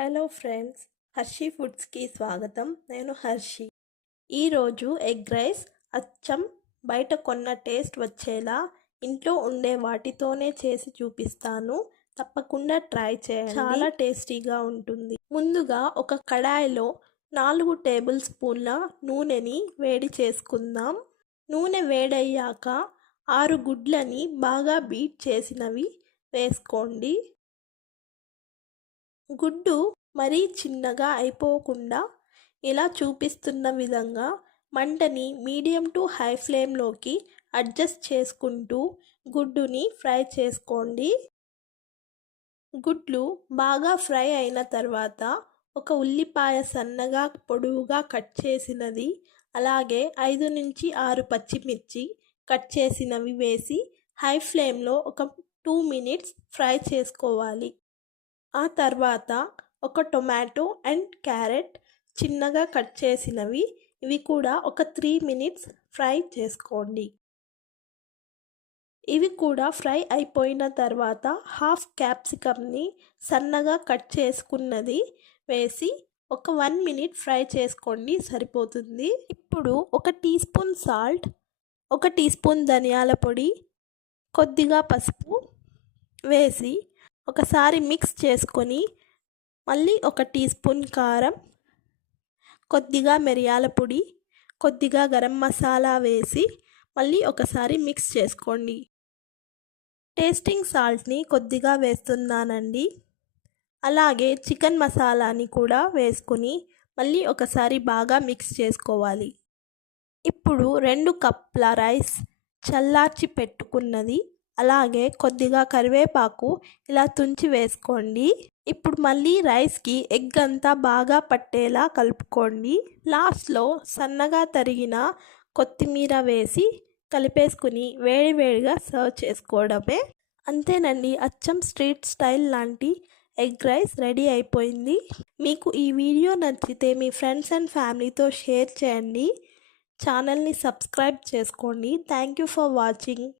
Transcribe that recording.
Hello friends Hershey ఫుడ్స్కి స్వాగతం. నేను హర్షి. ఈరోజు ఎగ్ రైస్ అచ్చం బయట కొన్న టేస్ట్ వచ్చేలా ఇంట్లో ఉండే వాటితోనే చేసి చూపిస్తాను. తప్పకుండా ట్రై చేయండి. చాలా టేస్టీగా ఉంటుంది. ముందుగా ఒక కడాయిలో నాలుగు టేబుల్ స్పూన్ల నూనెని వేడి చేసుకుందాం. నూనె వేడయ్యాక ఆరు గుడ్లని బాగా బీట్ చేసినవి వేసుకోండి. గుడ్డు మరీ చిన్నగా అయిపోకుండా ఇలా చూపిస్తున్న విధంగా మంటని మీడియం టు హై ఫ్లేమ్లోకి అడ్జస్ట్ చేసుకుంటూ గుడ్డుని ఫ్రై చేసుకోండి. గుడ్లు బాగా ఫ్రై అయిన తర్వాత ఒక ఉల్లిపాయ సన్నగా పొడవుగా కట్ చేసినది అలాగే ఐదు నుంచి ఆరు పచ్చిమిర్చి కట్ చేసినవి వేసి హై ఫ్లేమ్లో ఒక టూ మినిట్స్ ఫ్రై చేసుకోవాలి. ఆ తర్వాత ఒక టొమాటో అండ్ క్యారెట్ చిన్నగా కట్ చేసినవి. ఇవి కూడా ఒక త్రీ మినిట్స్ ఫ్రై చేసుకోండి. ఇవి కూడా ఫ్రై అయిపోయిన తర్వాత హాఫ్ క్యాప్సికమ్ని సన్నగా కట్ చేసుకున్నది వేసి ఒక వన్ మినిట్ ఫ్రై చేసుకోండి సరిపోతుంది. ఇప్పుడు ఒక టీ స్పూన్ సాల్ట్ ఒక టీ స్పూన్ ధనియాల పొడి కొద్దిగా పసుపు వేసి ఒకసారి మిక్స్ చేసుకొని మళ్ళీ ఒక టీ స్పూన్ కారం కొద్దిగా మిరియాల పొడి కొద్దిగా గరం మసాలా వేసి మళ్ళీ ఒకసారి మిక్స్ చేసుకోండి. టేస్టింగ్ సాల్ట్ని కొద్దిగా వేస్తున్నానండి. అలాగే చికెన్ మసాలాని కూడా వేసుకొని మళ్ళీ ఒకసారి బాగా మిక్స్ చేసుకోవాలి. ఇప్పుడు రెండు కప్ల రైస్ చల్లార్చి పెట్టుకున్నది అలాగే కొద్దిగా కరివేపాకు ఇలా తుంచి వేసుకోండి. ఇప్పుడు మళ్ళీ రైస్కి ఎగ్ అంతా బాగా పట్టేలా కలుపుకోండి. లాస్ట్లో సన్నగా తరిగిన కొత్తిమీర వేసి కలిపేసుకుని వేడివేడిగా సర్వ్ చేసుకోవడమే. అంతేనండి అచ్చం స్ట్రీట్ స్టైల్ లాంటి ఎగ్ రైస్ రెడీ అయిపోయింది. మీకు ఈ వీడియో నచ్చితే మీ ఫ్రెండ్స్ అండ్ ఫ్యామిలీతో షేర్ చేయండి. ఛానల్ని సబ్స్క్రైబ్ చేసుకోండి. Thank you for watching.